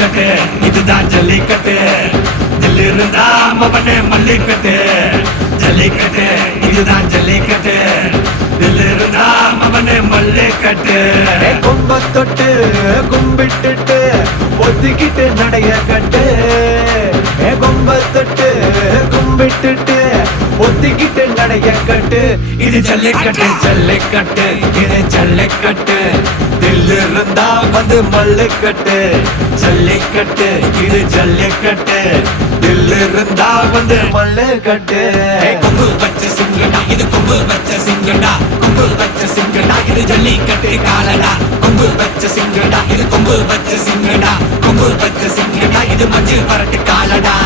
ஜல்லிக்கட்டு இதுதான் ஜல்லிக்கட்டு தில் இருந்தா மவனே மல்லிக்கட்டு ஜல்லிக்கட்டு இதுதான் ஜல்லிக்கட்டு தில் இருந்தா மவனே மல்லிக்கட்டு கொம்ப தொட்டு கும்பிட்டுட்டு ஒத்திக்கிட்டு நடைய கட்டு கொம்ப தொட்டு கும்பிட்டுட்டு ஒத்திக்கிட்டு நடைய கட்டு இது ஜல்லிக்கட்டு ஜல்லிக்கட்டு இது ஜல்லிக்கட்டு தில் இருந்தா வந்து மல்லுக்கட்டு ஜல்லிக்கட்டு இது ஜல்லிக்கட்டு தில் இருந்தா வந்து மல்லுக்கட்டு கொம்பு வச்ச சிங்கடா இது கொம்பு வச்ச சிங்கடா கொம்பு வச்ச சிங்கடா இது ஜல்லிக்கட்டு காலடா கொம்பு வச்ச சிங்கடா இது கொம்பு வச்ச சிங்கடா கொம்பு வச்ச சிங்கடா இது மஞ்சள் வரட்டு காலடா